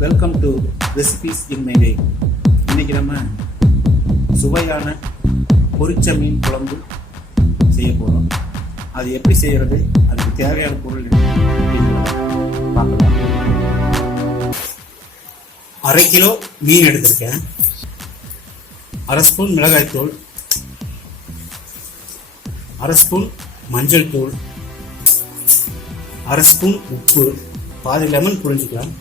Welcome to recipes in my way. இன்னைக்கு நம்ம சுவையான பொரிச்ச மீன் குழம்பு செய்ய போகிறோம். அது எப்படி செய்கிறது, அதுக்கு தேவையான பொருள் பார்க்கலாம். 1/2 கிலோ மீன் எடுத்திருக்கேன். 1/2 ஸ்பூன் மிளகாய்த்தூள், 1/2 ஸ்பூன் மஞ்சள் தூள், 1/2 ஸ்பூன் உப்பு, பாதி லெமன் புழிஞ்சிக்கலாம்.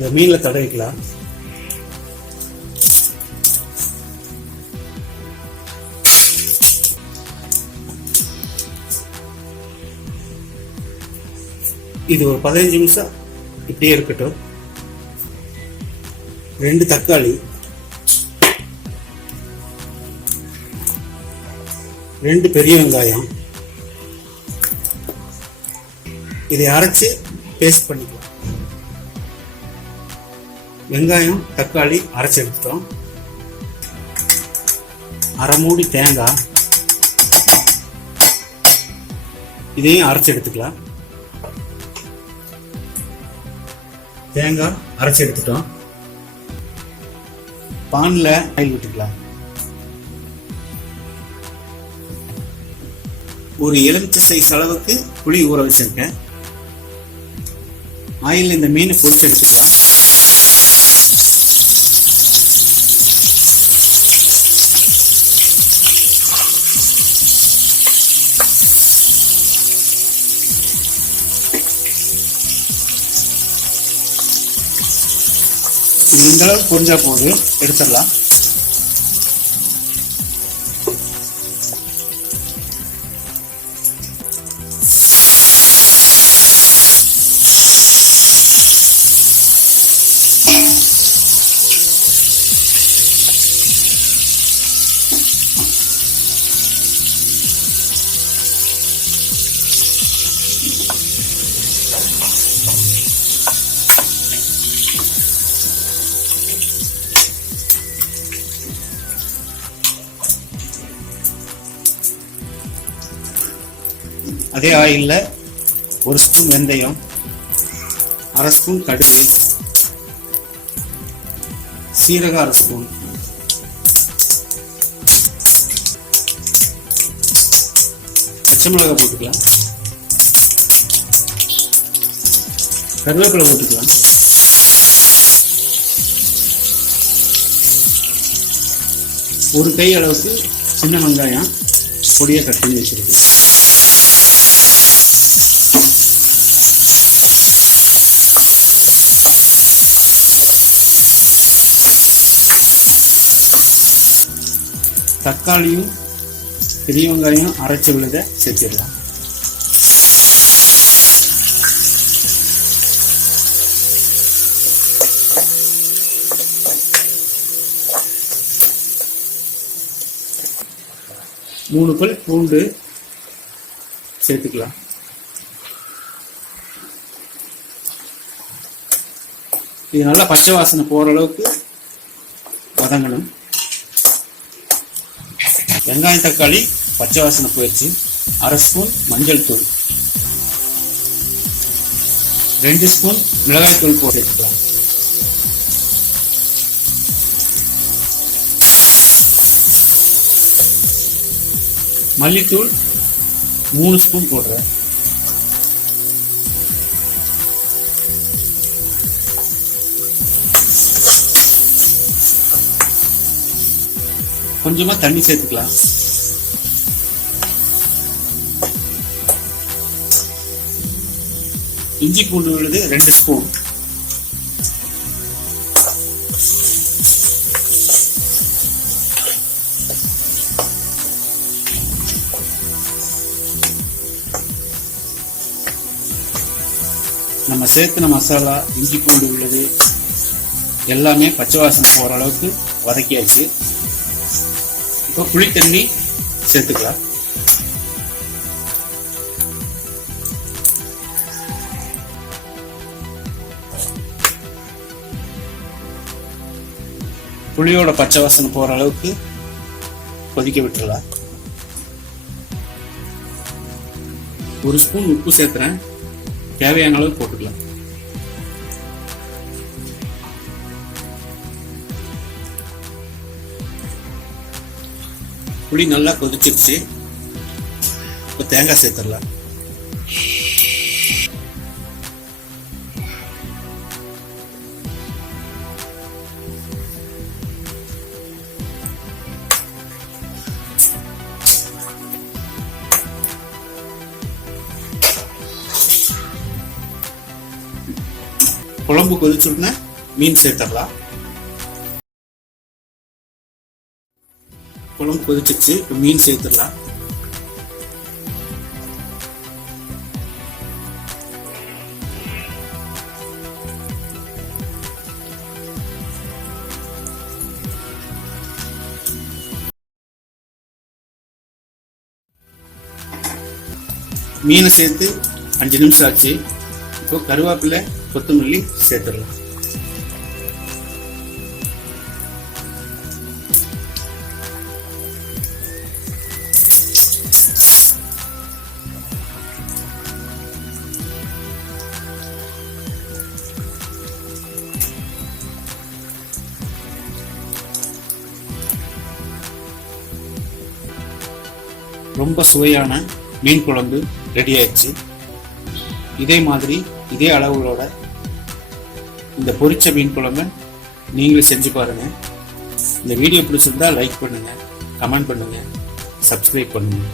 இதை மீனில் தடவிக்கலாம். இது ஒரு 15 நிமிஷம் இப்படியே இருக்கட்டும். 2 தக்காளி, 2 பெரிய வெங்காயம், இதை அரைச்சு பேஸ்ட் பண்ணிக்கலாம். வெங்காயம் தக்காளி அரைச்சி எடுத்துட்டோம். 1/2 மூடி தேங்காய், இதையும் அரைச்சி எடுத்துக்கலாம். தேங்காய் அரைச்சி எடுத்துட்டோம். பானில் ஆயில் விட்டுக்கலாம். ஒரு எலுமிச்சை சைஸ் அளவுக்கு புளி ஊற வச்சிருக்கேன். ஆயில் இந்த மீன் பொரிச்சு எடுத்துக்கலாம். இந்த அளவுக்கு பொரிஞ்சா போது எடுத்துடலாம். அதே ஆயில்ல 1 ஸ்பூன் வெந்தயம், 1/2 ஸ்பூன் கடுகு, சீரகம் 1/2 ஸ்பூன், பச்சை மிளகாய் போட்டுக்கலாம். கருவேப்பிலை போட்டுக்கலாம். ஒரு கை அளவுக்கு சின்ன வெங்காயம் பொடியை கட் பண்ணி வச்சிருக்கேன். தக்காளியும் பெரிய வெங்காயம் அரைச்சி உள்ளதை சேர்த்துடலாம். மூணு பல் பூண்டு சேர்த்துக்கலாம். இது நல்லா பச்சை வாசனை போற அளவுக்கு வதங்கணும். வெங்காயம் தக்காளி பச்சை வாசனை போயிடுச்சு. 1/2 ஸ்பூன் மஞ்சள் தூள், 2 ஸ்பூன் மிளகாய் தூள் போட்டு எடுத்துக்கலாம். மல்லித்தூள் 3 ஸ்பூன் போடுறேன். கொஞ்சமா தண்ணி சேர்த்துக்கலாம். இஞ்சி பூண்டு விழுது 2 ஸ்பூன், நம்ம சேர்த்துன மசாலா இஞ்சி பூண்டு விழுது எல்லாமே பச்சை வாசனை போற அளவுக்கு வதக்கியாச்சு. இப்போ புளி தண்ணி சேர்த்துக்கலாம். புளியோட பச்சை வாசனை போற அளவுக்கு கொதிக்க விட்டுறலாம். 1 ஸ்பூன் உப்பு சேர்த்துறேன். தேவையான அளவு போட்டுக்கலாம். புளி நல்லா கொதிச்சிருச்சு. இப்போ தேங்காய் சேர்த்துடலாம். குழம்பு கொதிச்சுடனே மீன் சேர்த்துடலாம். குழம்பு கொதிச்சிருச்சு. இப்போ மீன் சேர்த்துடலாம். மீனை சேர்த்து 5 நிமிஷம் ஆச்சு. இப்போ கருவேப்பிலை, கொத்தமல்லி சேர்த்துடலாம். ரொம்ப சுவையான மீன் குழம்பு ரெடி ஆயிடுச்சு. இதே மாதிரி இதே அளவுகளோட இந்த பொரிச்ச மீன் குழம்பை நீங்களும் செஞ்சு பாருங்க. இந்த வீடியோ பிடிச்சிருந்தா லைக் பண்ணுங்க, கமெண்ட் பண்ணுங்க, சப்ஸ்கிரைப் பண்ணுங்க.